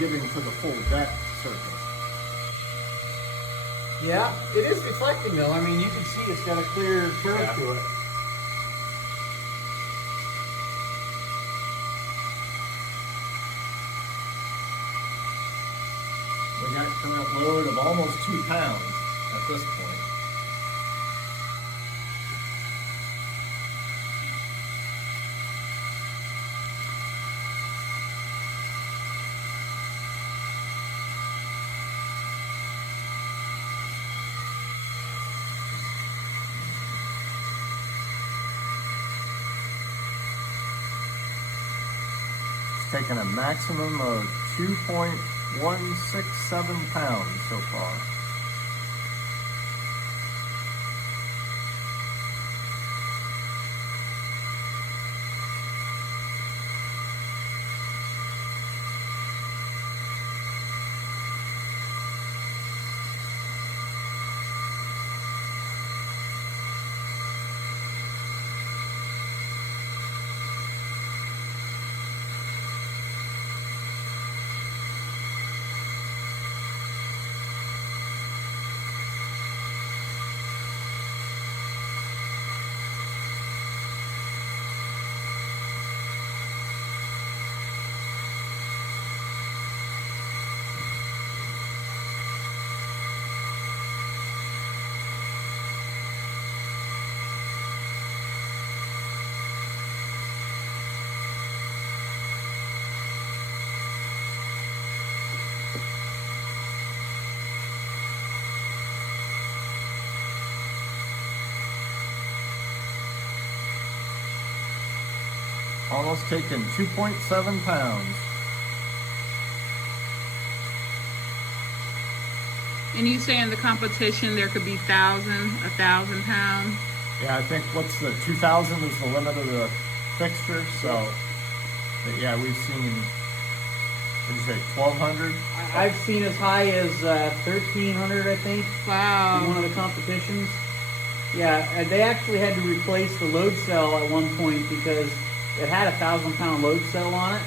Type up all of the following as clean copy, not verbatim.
getting to the full deck surface. Yeah, it is deflecting though. I mean, you can see it's got a clear curve Yeah. to it. We got current load of almost 2 pounds at this point. It's taken a maximum of 2.167 pounds so far. Almost taken 2.7 pounds. And you say in the competition there could be 1,000 pounds? Yeah, I think what's the 2,000 is the limit of the fixture. So, but yeah, we've seen, what did you say, 1,200? I've seen as high as 1,300, I think, in one Wow. of the competitions. Yeah, and they actually had to replace the load cell at one point because it had a 1,000-pound load cell on it,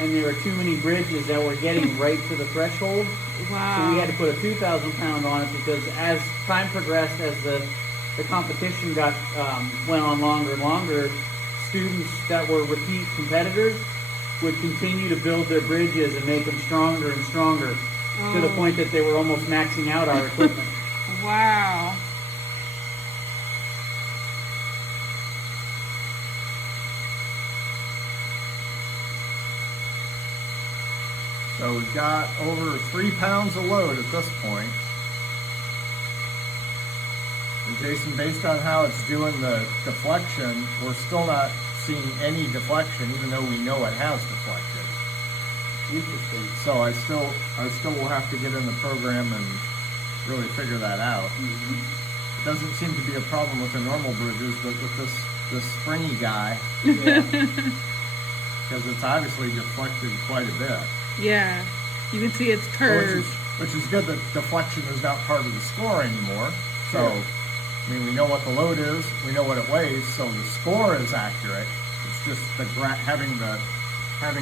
and there were too many bridges that were getting right to the threshold. Wow. So we had to put a 2,000-pound on it because as time progressed, as the competition went on longer and longer, students that were repeat competitors would continue to build their bridges and make them stronger and stronger to the point that they were almost maxing out our equipment. Wow. So we've got over 3 pounds of load at this point. And Jason, based on how it's doing the deflection, we're still not seeing any deflection, even though we know it has deflected. Interesting. So I still will have to get in the program and really figure that out. It doesn't seem to be a problem with the normal bridges, but with this springy guy, Yeah. because it's obviously deflected quite a bit. Yeah. You can see it's curved. Which is good that deflection is not part of the score anymore. So, Sure. I mean, we know what the load is, we know what it weighs, so the score is accurate. It's just the having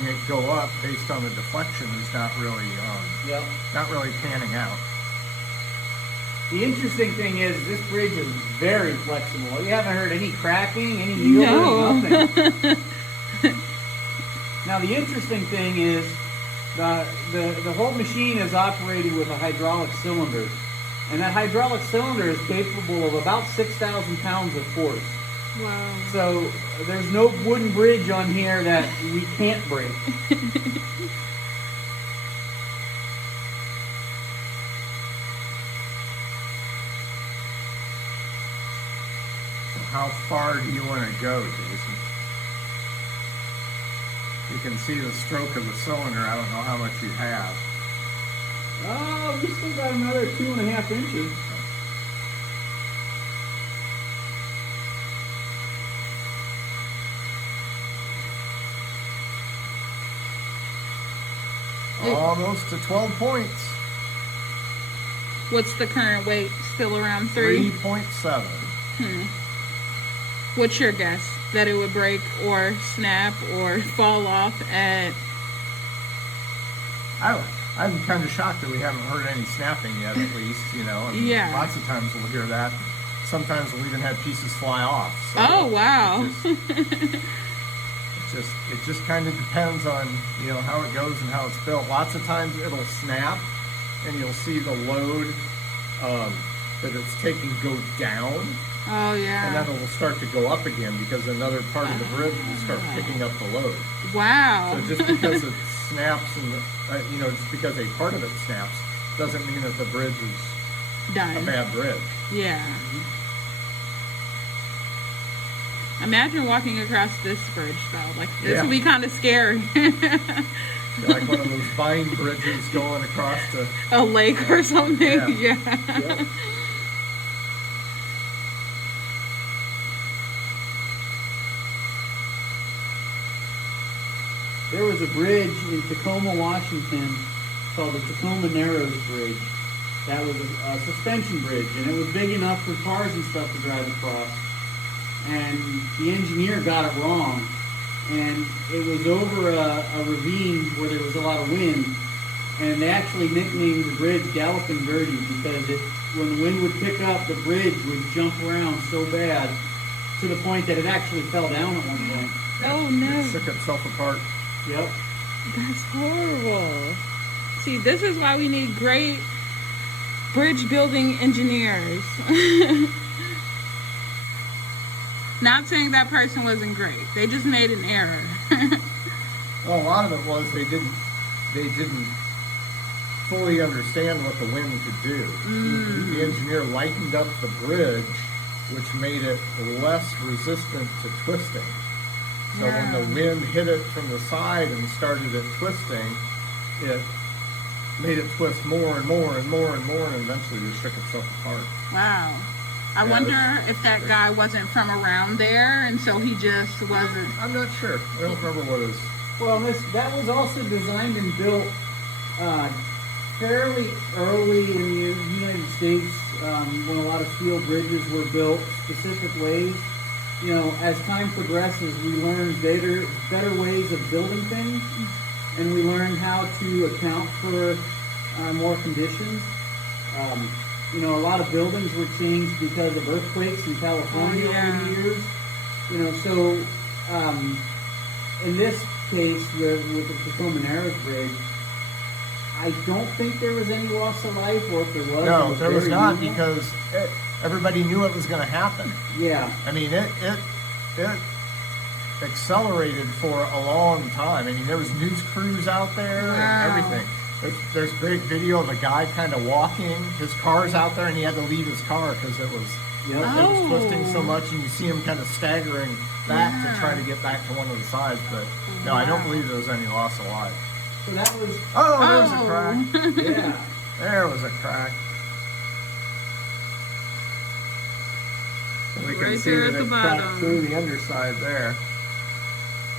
it go up based on the deflection is not really Yep. panning out. The interesting thing is this bridge is very flexible. You haven't heard any cracking, any yielding, nothing. Now the interesting thing is the whole machine is operated with a hydraulic cylinder. And that hydraulic cylinder is capable of about 6,000 pounds of force. Wow. So there's no wooden bridge on here that we can't break. How far do you want to go, Jason? You can see the stroke of the cylinder. I don't know how much you have. We still got another 2.5 inches. Almost to 12 points. What's the current weight? Still around 3? 3.7. What's your guess? That it would break or snap or fall off at... I'm kind of shocked that we haven't heard any snapping yet, at least, you know. I mean, Yeah. Lots of times we'll hear that. Sometimes we'll even have pieces fly off. So Oh, wow. it just kind of depends on, you know, how it goes and how it's built. Lots of times it'll snap and you'll see the load that it's taking go down. Oh, And yeah. then it will start to go up again because another part of the bridge will start picking up the load. Wow. So just because it snaps and, you know, just because a part of it snaps doesn't mean that the bridge is a Done. bad bridge. Yeah. Imagine walking across this bridge, though. Like, this Yeah. would be kind of scary. Like one of those vine bridges going across the... A lake or something. Yeah. Yeah. Yep. There was a bridge in Tacoma, Washington called the Tacoma Narrows Bridge. That was a suspension bridge, and it was big enough for cars and stuff to drive across. And the engineer got it wrong. And it was over a ravine where there was a lot of wind. And they actually nicknamed the bridge Galloping Birdie because when the wind would pick up, the bridge would jump around so bad to the point that it actually fell down at one point. Oh, no. It shook itself apart. Yep. That's horrible. See, this is why we need great bridge building engineers. Not saying that person wasn't great. They just made an error. Well, a lot of it was they didn't fully understand what the wind could do. The engineer lightened up the bridge, which made it less resistant to twisting. So when the wind hit it from the side and started it twisting, it made it twist more and more and more and more, and eventually it shook itself apart. Wow. I Yeah, wonder if that guy wasn't from around there, and so he just wasn't. I'm not sure. I don't remember what his... Well, that was also designed and built fairly early in the United States when a lot of steel bridges were built specific ways. You know, as time progresses, we learn better ways of building things, and we learn how to account for more conditions. You know, a lot of buildings were changed because of earthquakes in California over the years. You know, so in this case with the Tacoma Narrows Bridge, I don't think there was any loss of life, or if there was, No, there was very not, minimal. because everybody knew it was going to happen. Yeah. I mean, it accelerated for a long time. I mean, there was news crews out there Wow. and everything. There's great video of a guy kind of walking. His car's out there, and he had to leave his car because it was Yep. it was twisting so Oh. much, and you see him kind of staggering back Yeah. to try to get back to one of the sides. But no, I don't Wow. believe there was any loss of life. So that was, Oh, there's a crack. yeah. There was a crack. We can Right see there that at it the cracked bottom. through the underside there.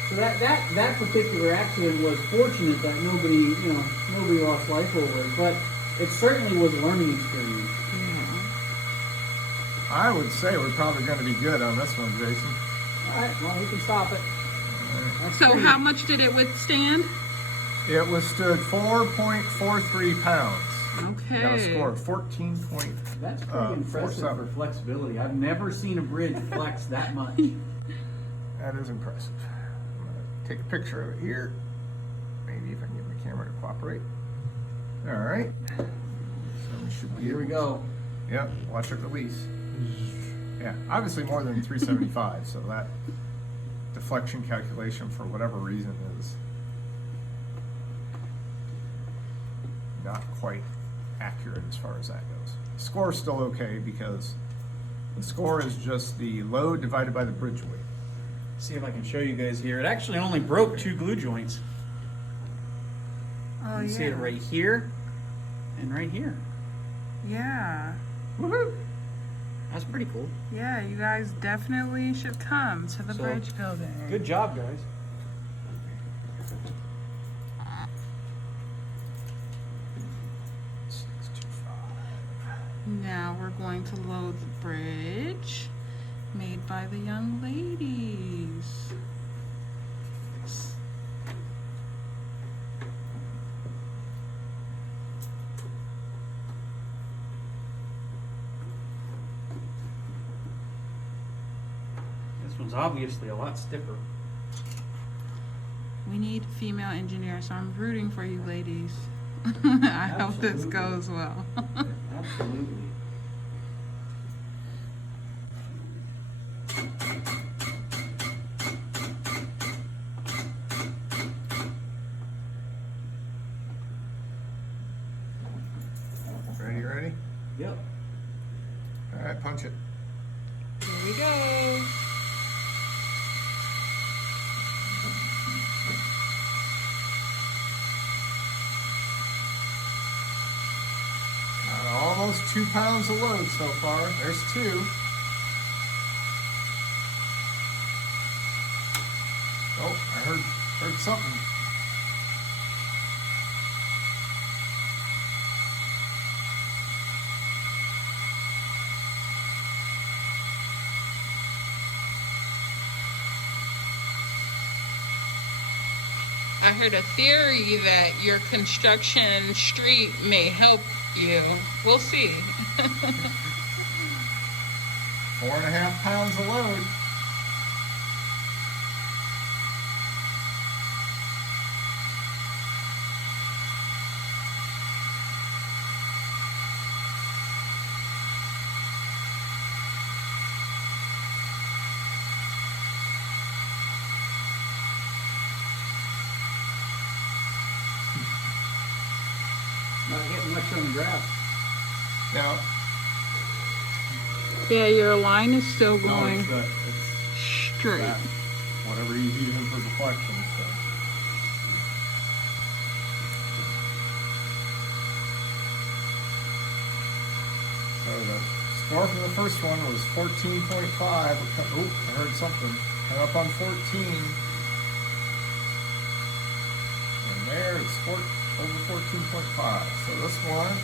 So that particular accident was fortunate that nobody lost life over it, but it certainly was a learning experience. I would say we're probably going to be good on this one, Jason. All right, well, we can stop it. That's So pretty- how much did it withstand? It withstood 4.43 pounds. Okay. We got a score of 14. That's pretty impressive 4.7. for flexibility. I've never seen a bridge flex that much. That is impressive. I'm going to take a picture of it here. Maybe if I can get my camera to cooperate. All right. So we should be Here we go. Yep, watch it release. Yeah, obviously more than 375, so that deflection calculation for whatever reason is not quite accurate as far as that goes. Score's still okay because the score is just the load divided by the bridge weight. See if I can show you guys here. It actually only broke 2 glue joints. Oh, You yeah. see it right here and right here. Yeah. Woohoo! That's pretty cool. Yeah, you guys definitely should come to the So, bridge building. Good job, guys. Now we're going to load the bridge made by the young ladies. one's obviously a lot stiffer. We need female engineers, so I'm rooting for you ladies. I hope this Absolutely. goes well. Absolutely. Ready? Yep. All right, punch it. Here we go. Almost 2 pounds of load so far. There's 2. Oh, I heard something. I heard a theory that your construction street may help you. We'll see. 4.5 pounds of load. Not getting much on the grass. Now, Yeah, your line is still no, going it's straight. that, whatever you heat in for deflection. So the score from the first one was 14.5. Oh, I heard something. Cut up on 14. And there it's over 14.5. So this one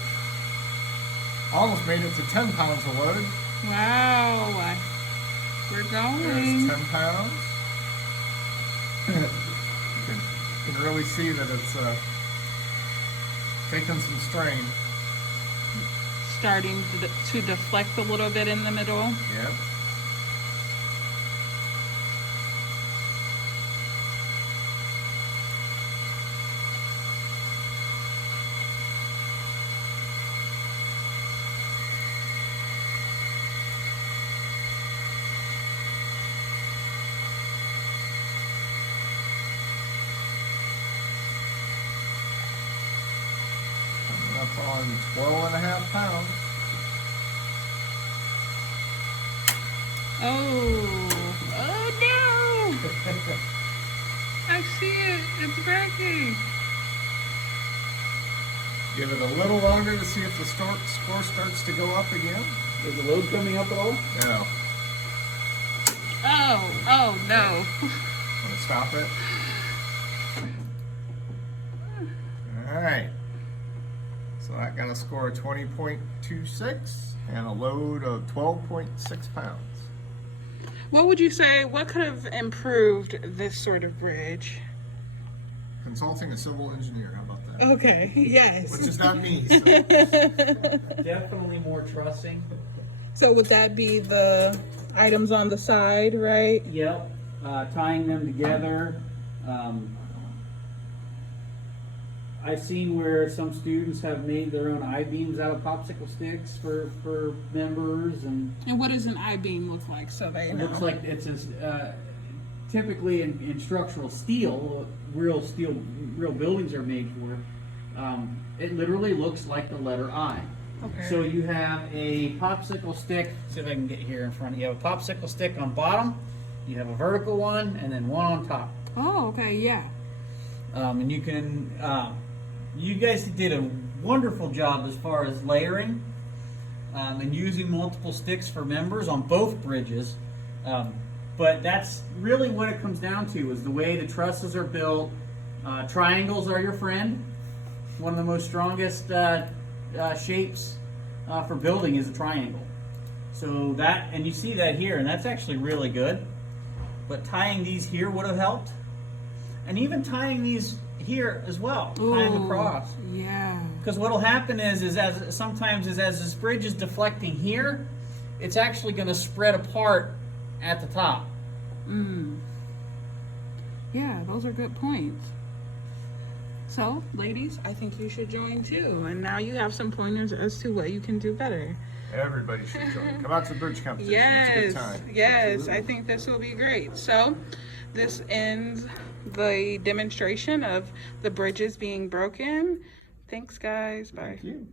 almost made it to 10 pounds of load. Wow. We're There's going. 10 pounds. you can really see that it's taking some strain. Starting to deflect a little bit in the middle. Yep. Coming up on 12.5 pounds. Oh no! I see it. It's breaking. Give it a little longer to see if the score starts to go up again. Is the load coming up at all? No. Oh no. Want to stop it? All right. So that got a score of 20.26 and a load of 12.6 pounds. What would you say? What could have improved this sort of bridge? Consulting a civil engineer, how about that? Okay. Yes. Which is not me. So. Definitely more trussing. So would that be the items on the side, right? Yep. Tying them together. I've seen where some students have made their own I-beams out of popsicle sticks for members, and And what does an I-beam look like? So they it know. looks like it's typically in structural steel, real buildings are made for. It literally looks like the letter I. Okay. So you have a popsicle stick. See if I can get here in front. You have a popsicle stick on bottom. You have a vertical one, and then one on top. Oh, okay. Yeah. And you can. You guys did a wonderful job as far as layering and using multiple sticks for members on both bridges. But that's really what it comes down to, is the way the trusses are built. Triangles are your friend. One of the most strongest shapes for building is a triangle. So that, and you see that here, and that's actually really good. But tying these here would have helped. And even tying these here as well, tying Ooh, across. Yeah. Because what will happen is as this bridge is deflecting here, it's actually going to spread apart at the top. Yeah, those are good points. So, ladies, I think you should join too. And now you have some pointers as to what you can do better. Everybody should join. Come out to the bridge competition. It's a Yes, good time. yes, Absolutely. I think this will be great. So, this ends the demonstration of the bridges being broken. Thanks, guys. Bye. Thank you.